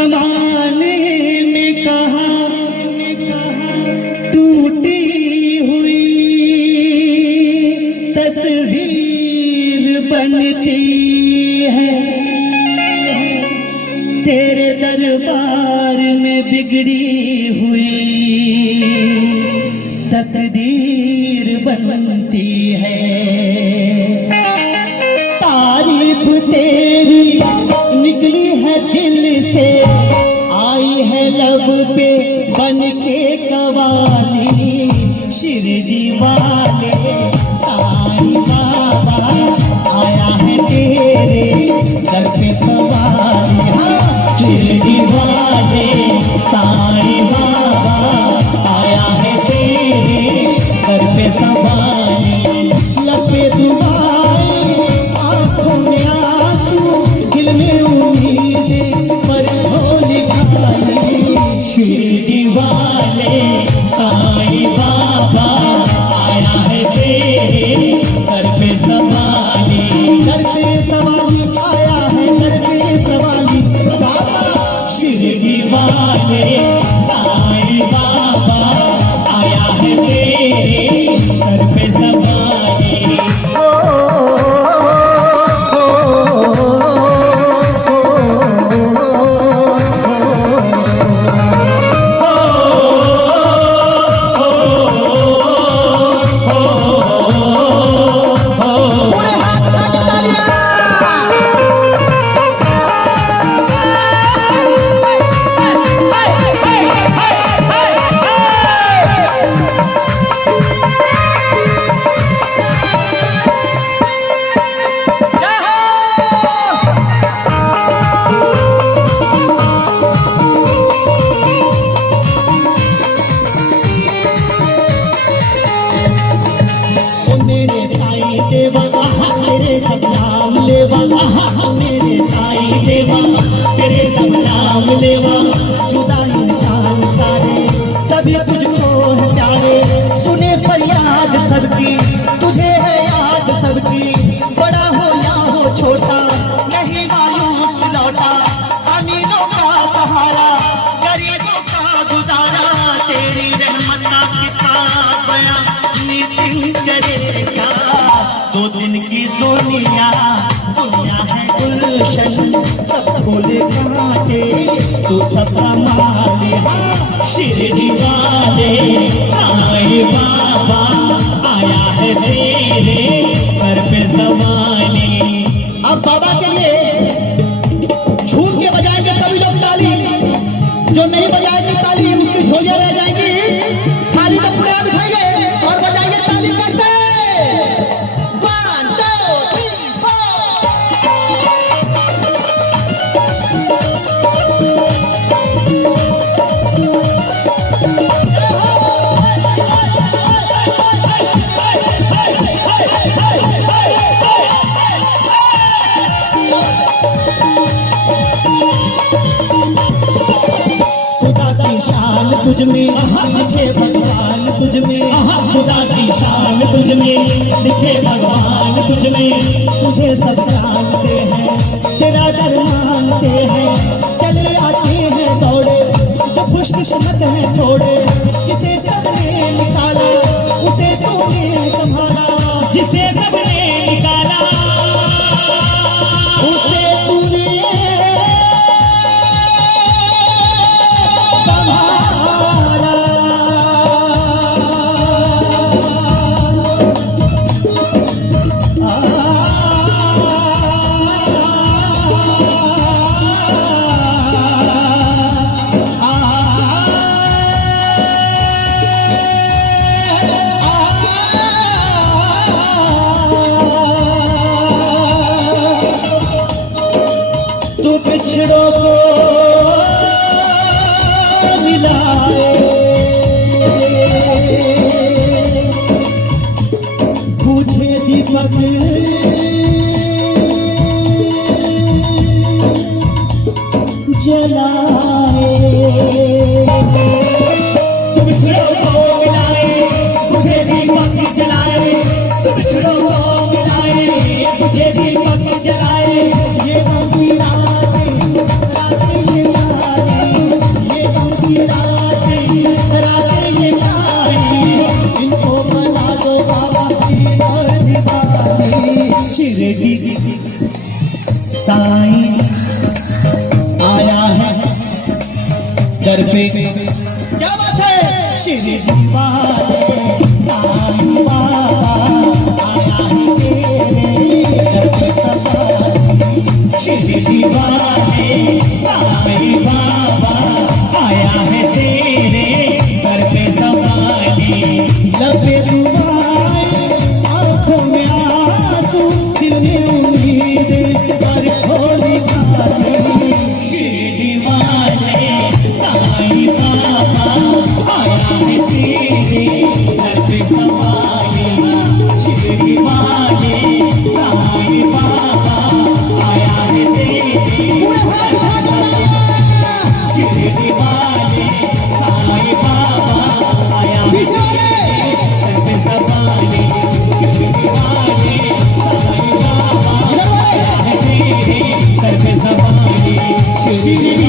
जमाने में कहा टूटी हुई तस्वीर बनती है, तेरे दरबार में बिगड़ी हुई तकदीर बनती है। तारीफ तेरी निकली है दिल से, आई है लब पे बन के कवाली। शिरडी वाले साईं बाबा आया है तेरे दर पे सवारी। हाँ, शिरडी वाले साईं बाबा आया है तेरे दर पे सवारी। लपे दुआएं आंखों में आंसू, दिल में उम्मीदें पर झोली खाली। शिरडी वाले साईं बाबा आया है तेरे दर पे सवारी। दर पे सवारी आया है, दर पे सवारी बाबा। शिरडी वाले साईं बाबा आया है तेरे दर पे सवारी। मेरे साईं देवा तेरे सब नाम लेवा, मेरे साईं देवा तेरे सब नाम लेवा। जुदा इंसान सारे सभी तुझको है प्यारे, सुने फरियाद सबकी तुझे है याद सबकी। बड़ा हो या हो छोटा नहीं मायूस लौटा, अमीरों का सहारा गरीबों का गुजारा। तेरी रहमत का किताब बयां नितिन करेगा। दो दिन की दुनिया है गुलशन, सब खोले कांटे तू सबका मालिया। शिरडी वाले साईं बाबा आया है तेरे घर पे सवारी। अब बाबा के लिए झूठ के बजाएंगे सभी लोग ताली, जो नहीं बजाएंगे ताली उसकी झोलियां रह जाएंगी। ताली तो पूरे आप उठाइए और बजाइए ताली करते। तुझ में लिखे भगवान तुझ में, खुदा की शान तुझ में लिखे भगवान तुझ में। तुझे सब जानते हैं, तेरा डर मानते हैं, चले आते हैं दौड़े जो खुशकिस्मत है थोड़े। जिसे सबने निकाला उसे तूने संभाला, जिसे सबने निकाला उसे तूने बिछड़ों को मिलाए, पूछे दीपक जलाए। तुम बिछड़ों को मिलाए, मुझे दीपक जलाए। तुम बिछड़ों को मिलाए, मुझे दीपक जलाए। ये दर पे क्या बात है शिरडी वाले साईं बाबा आया है तेरे दर पे सवारी शिरडी वाले साईं बाबा आया है तेरे दर पे सवारी लबे दुआएं आंखों में आंसू दिल में उम्मीद पर छोड़ी खाली शिरडी वाले साईं बाबा आया है तेरे दर पे सवारी शिरडी वाले साईं बाबा आया है तेरे शिरडी वाले साईं बाबा आया है दर पे सवारी शिरडी वाले साईं बाबा आया है तेरे दर पे सवारी शिरडी